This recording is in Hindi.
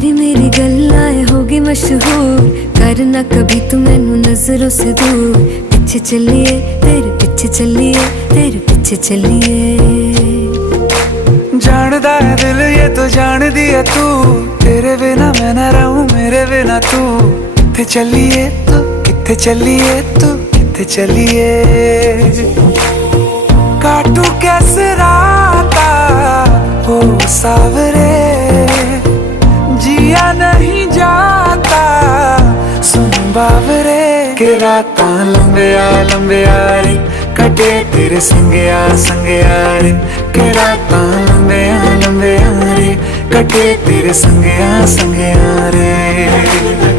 तेरी मेरी गल्लाएं होगी मशहूर, करना कभी तू मैनू नजरों से दूर। पीछे चलिए तेरे पीछे चलिए, तेरे पीछे चलिए। जानदा है दिल ये तो जान दिया तू, तेरे बिना मैं ना रहूं मेरे बिना तू। किथे चलिए तू, किथे चलिए तू, किथे चलिए। काटू कैसे राता हो सावरे, जिया नहीं जाता सुन बावरे। के राता लंबिया लंबिया रे, कटे तेरे संगया संगया रे। के राता लंबिया लंबिया रे, कटे तेरे संगया संगया रे।